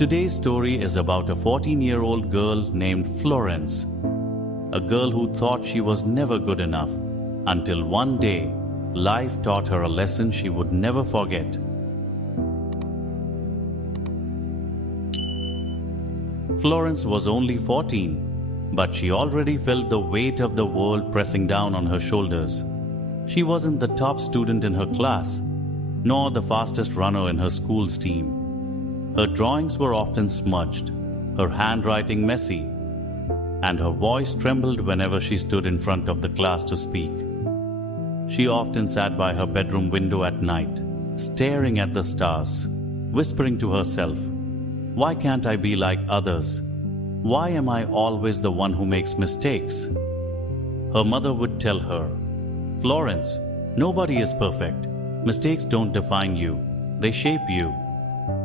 Today's story is about a 14-year-old girl named Florence, a girl who thought she was never good enough, until one day, life taught her a lesson she would never forget. Florence was only 14, but she already felt the weight of the world pressing down on her shoulders. She wasn't the top student in her class, nor the fastest runner in her school's team. Her drawings were often smudged, her handwriting messy, and her voice trembled whenever she stood in front of the class to speak. She often sat by her bedroom window at night, staring at the stars, whispering to herself, "Why can't I be like others? Why am I always the one who makes mistakes?" Her mother would tell her, "Florence, nobody is perfect. Mistakes don't define you, they shape you."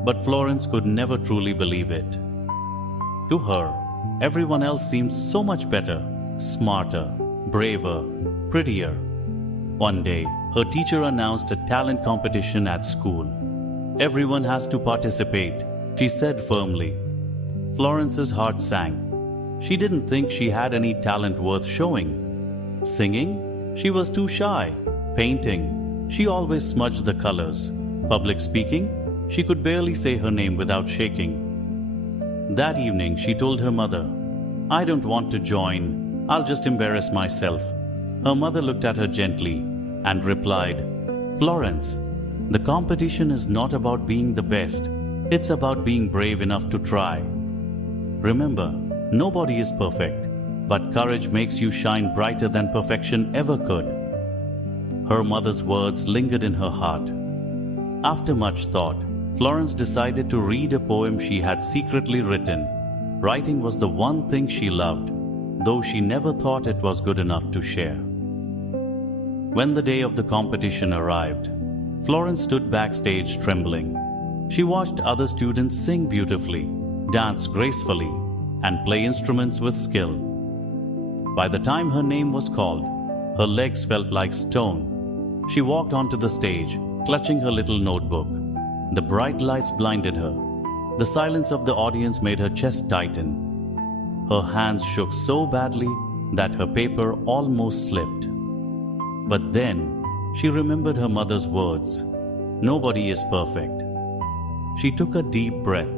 But Florence could never truly believe it. To her, everyone else seemed so much better, smarter, braver, prettier. One day, her teacher announced a talent competition at school. "Everyone has to participate," she said firmly. Florence's heart sank. She didn't think she had any talent worth showing. Singing? She was too shy. Painting? She always smudged the colors. Public speaking? She could barely say her name without shaking. That evening, she told her mother, "I don't want to join. I'll just embarrass myself." Her mother looked at her gently and replied, "Florence, the competition is not about being the best. It's about being brave enough to try. Remember, nobody is perfect, but courage makes you shine brighter than perfection ever could." Her mother's words lingered in her heart. After much thought, Florence decided to read a poem she had secretly written. Writing was the one thing she loved, though she never thought it was good enough to share. When the day of the competition arrived, Florence stood backstage trembling. She watched other students sing beautifully, dance gracefully, and play instruments with skill. By the time her name was called, her legs felt like stone. She walked onto the stage, clutching her little notebook. The bright lights blinded her. The silence of the audience made her chest tighten. Her hands shook so badly that her paper almost slipped. But then, she remembered her mother's words, "Nobody is perfect." She took a deep breath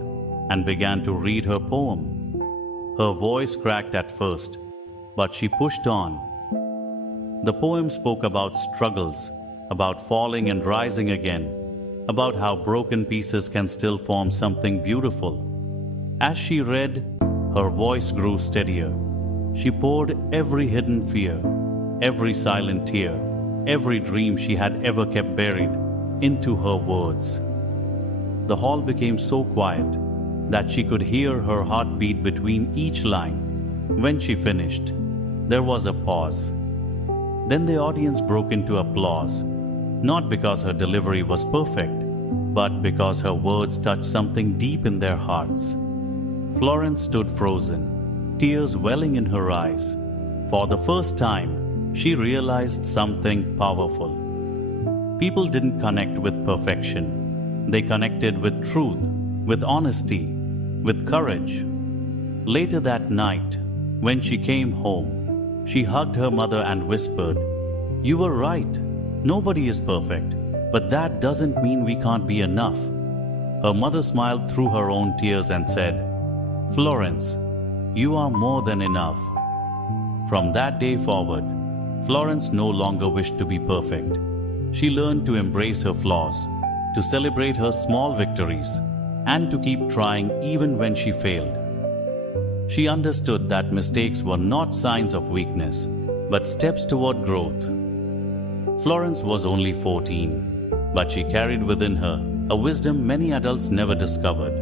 and began to read her poem. Her voice cracked at first, but she pushed on. The poem spoke about struggles, about falling and rising again, about how broken pieces can still form something beautiful. As she read, her voice grew steadier. She poured every hidden fear, every silent tear, every dream she had ever kept buried into her words. The hall became so quiet that she could hear her heart beat between each line. When she finished, there was a pause. Then the audience broke into applause, not because her delivery was perfect, but because her words touched something deep in their hearts. Florence stood frozen, tears welling in her eyes. For the first time, she realized something powerful. People didn't connect with perfection. They connected with truth, with honesty, with courage. Later that night, when she came home, she hugged her mother and whispered, "You were right. Nobody is perfect, but that doesn't mean we can't be enough." Her mother smiled through her own tears and said, "Florence, you are more than enough." From that day forward, Florence no longer wished to be perfect. She learned to embrace her flaws, to celebrate her small victories, and to keep trying even when she failed. She understood that mistakes were not signs of weakness, but steps toward growth. Florence was only 14, but she carried within her a wisdom many adults never discovered.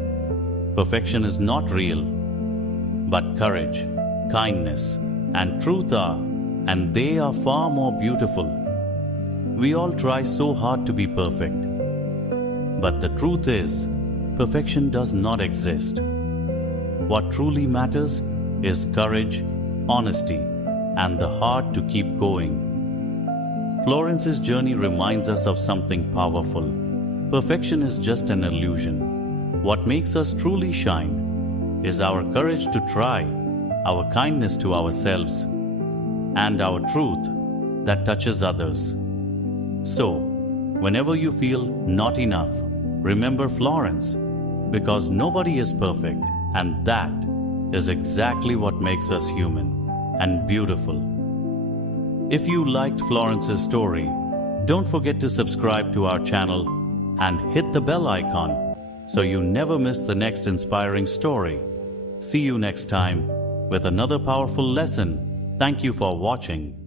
Perfection is not real, but courage, kindness, and truth are, and they are far more beautiful. We all try so hard to be perfect, but the truth is, perfection does not exist. What truly matters is courage, honesty, and the heart to keep going. Florence's journey reminds us of something powerful. Perfection is just an illusion. What makes us truly shine is our courage to try, our kindness to ourselves, and our truth that touches others. So, whenever you feel not enough, remember Florence, because nobody is perfect, and that is exactly what makes us human and beautiful. If you liked Florence's story, don't forget to subscribe to our channel and hit the bell icon so you never miss the next inspiring story. See you next time with another powerful lesson. Thank you for watching.